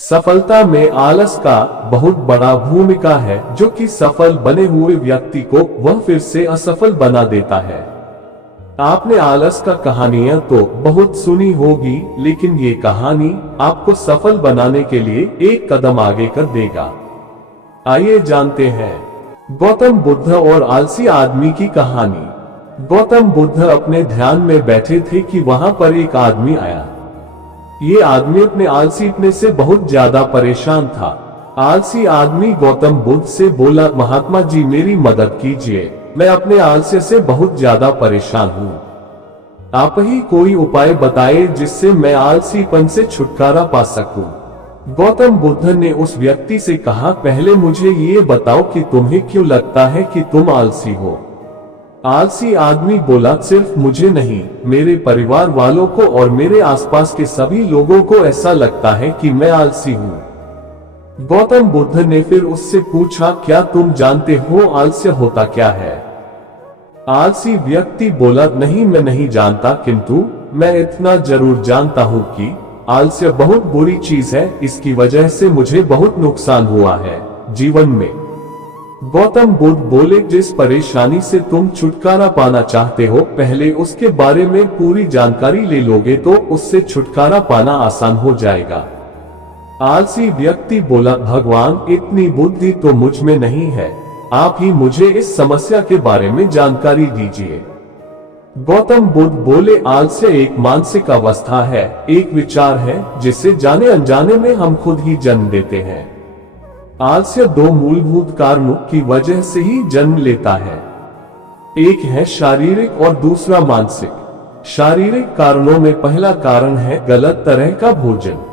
सफलता में आलस का बहुत बड़ा भूमिका है, जो कि सफल बने हुए व्यक्ति को वह फिर से असफल बना देता है। आपने आलस का कहानियां तो बहुत सुनी होगी, लेकिन ये कहानी आपको सफल बनाने के लिए एक कदम आगे कर देगा। आइए जानते हैं गौतम बुद्ध और आलसी आदमी की कहानी। गौतम बुद्ध अपने ध्यान में बैठे थे कि वहां पर एक आदमी आया। ये आदमी अपने आलसीपने से बहुत ज्यादा परेशान था। आलसी आदमी गौतम बुद्ध से बोला, महात्मा जी मेरी मदद कीजिए, मैं अपने आलस्य से बहुत ज्यादा परेशान हूँ। आप ही कोई उपाय बताइए जिससे मैं आलसीपन से छुटकारा पा सकूं। गौतम बुद्ध ने उस व्यक्ति से कहा, पहले मुझे ये बताओ कि तुम्हें क्यों लगता है कि तुम आलसी हो। आलसी आदमी बोला, सिर्फ मुझे नहीं, मेरे परिवार वालों को और मेरे आसपास के सभी लोगों को ऐसा लगता है कि मैं आलसी हूँ। गौतम बुद्ध ने फिर उससे पूछा, क्या तुम जानते हो आलस्य होता क्या है। आलसी व्यक्ति बोला, नहीं मैं नहीं जानता, किंतु मैं इतना जरूर जानता हूँ कि आलस्य बहुत बुरी चीज है। इसकी वजह से मुझे बहुत नुकसान हुआ है जीवन में। गौतम बुद्ध बोले, जिस परेशानी से तुम छुटकारा पाना चाहते हो, पहले उसके बारे में पूरी जानकारी ले लोगे तो उससे छुटकारा पाना आसान हो जाएगा। आलसी व्यक्ति बोला, भगवान इतनी बुद्धि तो मुझ में नहीं है, आप ही मुझे इस समस्या के बारे में जानकारी दीजिए। गौतम बुद्ध बोले, आलस्य एक मानसिक अवस्था है, एक विचार है जिसे जाने अनजाने में हम खुद ही जन्म देते हैं। आलस्य दो मूलभूत कारणों की वजह से ही जन्म लेता है, एक है शारीरिक और दूसरा मानसिक। शारीरिक कारणों में पहला कारण है गलत तरह का भोजन।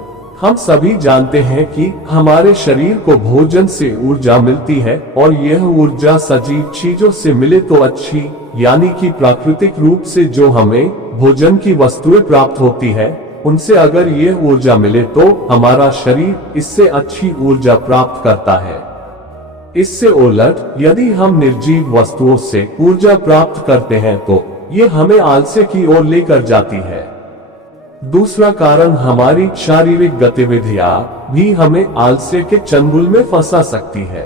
हम सभी जानते हैं कि हमारे शरीर को भोजन से ऊर्जा मिलती है, और यह ऊर्जा सजीव चीजों से मिले तो अच्छी, यानी कि प्राकृतिक रूप से जो हमें भोजन की वस्तुएं प्राप्त होती है, उनसे अगर यह ऊर्जा मिले तो हमारा शरीर इससे अच्छी ऊर्जा प्राप्त करता है। इससे उलट यदि हम निर्जीव वस्तुओं से ऊर्जा प्राप्त करते हैं तो यह हमें आलस्य की ओर लेकर जाती है। दूसरा कारण हमारी शारीरिक गतिविधियां भी हमें आलस्य के चंगुल में फंसा सकती है।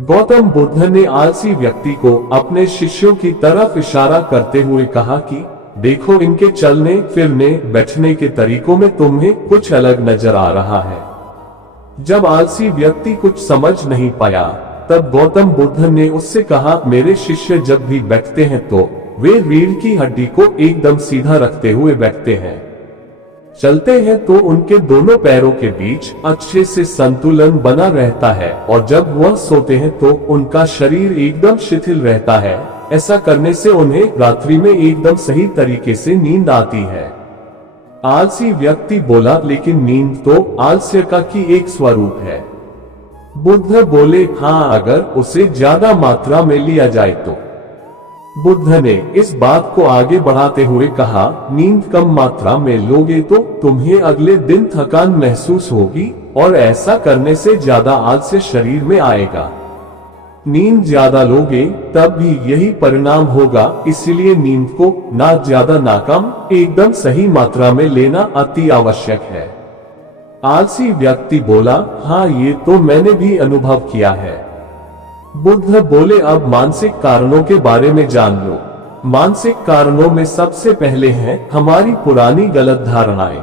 गौतम बुद्ध ने आलसी व्यक्ति को अपने शिष्यों की तरफ इशारा करते हुए कहा कि देखो, इनके चलने फिरने बैठने के तरीकों में तुम्हें कुछ अलग नजर आ रहा है। जब आलसी व्यक्ति कुछ समझ नहीं पाया, तब गौतम बुद्ध ने उससे कहा, मेरे शिष्य जब भी बैठते हैं तो वे रीढ़ की हड्डी को एकदम सीधा रखते हुए बैठते हैं। चलते हैं तो उनके दोनों पैरों के बीच अच्छे से संतुलन बना रहता है, और जब वह सोते हैं तो उनका शरीर एकदम शिथिल रहता है। ऐसा करने से उन्हें रात्रि में एकदम सही तरीके से नींद आती है। आलसी व्यक्ति बोला, लेकिन नींद तो आलस्य का की एक स्वरूप है। बुद्ध बोले, हाँ, अगर उसे ज्यादा मात्रा में लिया जाए तो। बुद्ध ने इस बात को आगे बढ़ाते हुए कहा, नींद कम मात्रा में लोगे तो तुम्हें अगले दिन थकान महसूस होगी, और ऐसा करने से ज्यादा आलस्य शरीर में आएगा। नींद ज्यादा लोगे तब भी यही परिणाम होगा, इसलिए नींद को ना ज्यादा ना कम, एकदम सही मात्रा में लेना अति आवश्यक है। आलसी व्यक्ति बोला, हाँ, ये तो मैंने भी अनुभव किया है। बुद्ध बोले, अब मानसिक कारणों के बारे में जान लो। मानसिक कारणों में सबसे पहले है हमारी पुरानी गलत धारणाएं।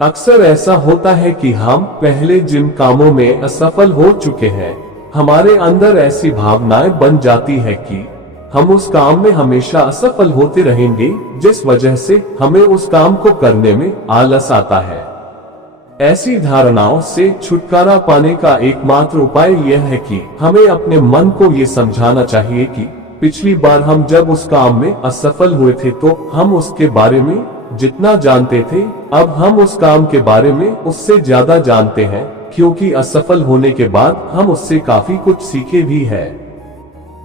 अक्सर ऐसा होता है कि हम पहले जिन कामों में असफल हो चुके हैं, हमारे अंदर ऐसी भावनाएं बन जाती है कि हम उस काम में हमेशा असफल होते रहेंगे, जिस वजह से हमें उस काम को करने में आलस आता है। ऐसी धारणाओं से छुटकारा पाने का एकमात्र उपाय यह है कि हमें अपने मन को ये समझाना चाहिए कि पिछली बार हम जब उस काम में असफल हुए थे तो हम उसके बारे में जितना जानते थे, अब हम उस काम के बारे में उससे ज्यादा जानते हैं, क्योंकि असफल होने के बाद हम उससे काफी कुछ सीखे भी है।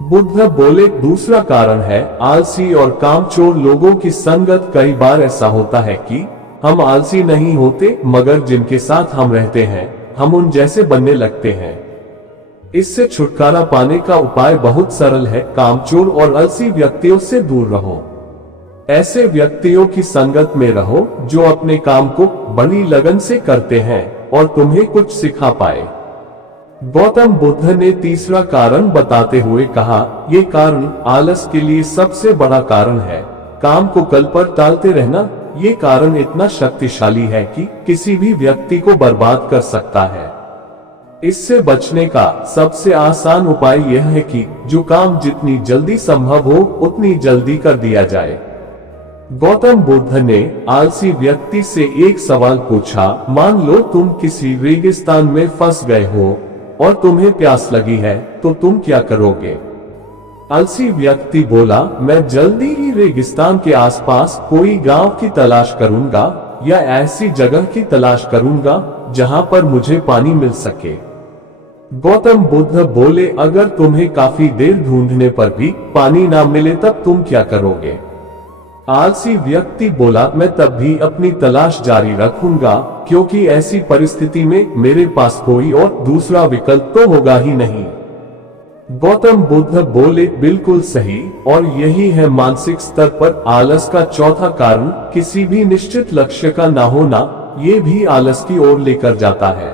बुद्ध बोले, दूसरा कारण है आलसी और कामचोर लोगों की संगत। कई बार ऐसा होता है कि हम आलसी नहीं होते, मगर जिनके साथ हम रहते हैं हम उन जैसे बनने लगते हैं। इससे छुटकारा पाने का उपाय बहुत सरल है, कामचोर और आलसी व्यक्तियों से दूर रहो। ऐसे व्यक्तियों की संगत में रहो जो अपने काम को बड़ी लगन से करते हैं। और तुम्हें कुछ सिखा पाए। गौतम बुद्ध ने तीसरा कारण बताते हुए कहा, ये कारण आलस के लिए सबसे बड़ा कारण है। काम को कल पर टालते रहना, ये कारण इतना शक्तिशाली है कि किसी भी व्यक्ति को बर्बाद कर सकता है। इससे बचने का सबसे आसान उपाय यह है कि जो काम जितनी जल्दी संभव हो उतनी जल्दी कर दिया जाए। गौतम बुद्ध ने आलसी व्यक्ति से एक सवाल पूछा, मान लो तुम किसी रेगिस्तान में फंस गए हो और तुम्हें प्यास लगी है, तो तुम क्या करोगे? आलसी व्यक्ति बोला, मैं जल्दी ही रेगिस्तान के आसपास कोई गांव की तलाश करूंगा या ऐसी जगह की तलाश करूंगा जहां पर मुझे पानी मिल सके। गौतम बुद्ध बोले, अगर तुम्हें काफी देर ढूंढने पर भी पानी ना मिले तब तुम क्या करोगे? आलसी व्यक्ति बोला, मैं तब भी अपनी तलाश जारी रखूंगा, क्योंकि ऐसी परिस्थिति में मेरे पास कोई और दूसरा विकल्प तो होगा ही नहीं। गौतम बुद्ध बोले, बिल्कुल सही, और यही है मानसिक स्तर पर आलस का चौथा कारण, किसी भी निश्चित लक्ष्य का ना होना, ये भी आलस की ओर लेकर जाता है।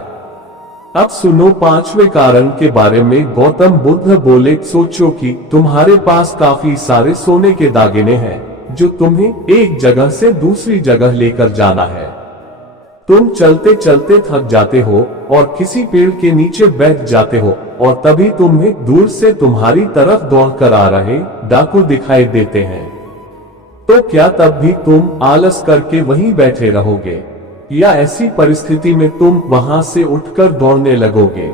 अब सुनो पांचवें कारण के बारे में। गौतम बुद्ध बोले, सोचो कि तुम्हारे पास काफी सारे सोने के दागिने हैं जो तुम्हें एक जगह से दूसरी जगह लेकर जाना है। तुम चलते चलते थक जाते हो और किसी पेड़ के नीचे बैठ जाते हो और तभी तुम्हें दूर से तुम्हारी तरफ दौड़कर आ रहे डाकू दिखाई देते हैं। तो क्या तब भी तुम आलस करके वहीं बैठे रहोगे या ऐसी परिस्थिति में तुम वहां से उठकर दौड़ने लगोगे?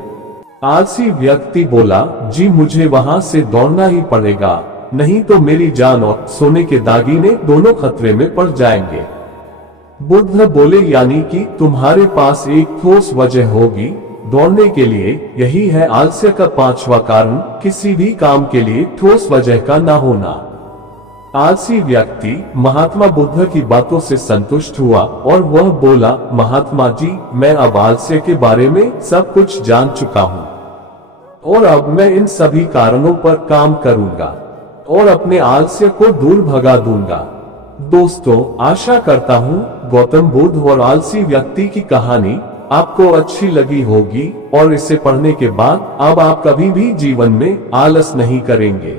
आलसी व्यक्ति बोला, जी मुझे वहां से दौड़ना ही पड़ेगा, नहीं तो मेरी जान और सोने के दागिने दोनों खतरे में पड़ जाएंगे। बुद्ध बोले, यानी कि तुम्हारे पास एक ठोस वजह होगी दौड़ने के लिए। यही है आलस्य का पांचवा कारण, किसी भी काम के लिए ठोस वजह का ना होना। आलसी व्यक्ति महात्मा बुद्ध की बातों से संतुष्ट हुआ और वह बोला, महात्मा जी, मैं अब आलस्य के बारे में सब कुछ जान चुका हूँ और अब मैं इन सभी कारणों पर काम करूंगा और अपने आलस्य को दूर भगा दूंगा। दोस्तों, आशा करता हूँ गौतम बुद्ध और आलसी व्यक्ति की कहानी आपको अच्छी लगी होगी और इसे पढ़ने के बाद अब आप कभी भी जीवन में आलस नहीं करेंगे।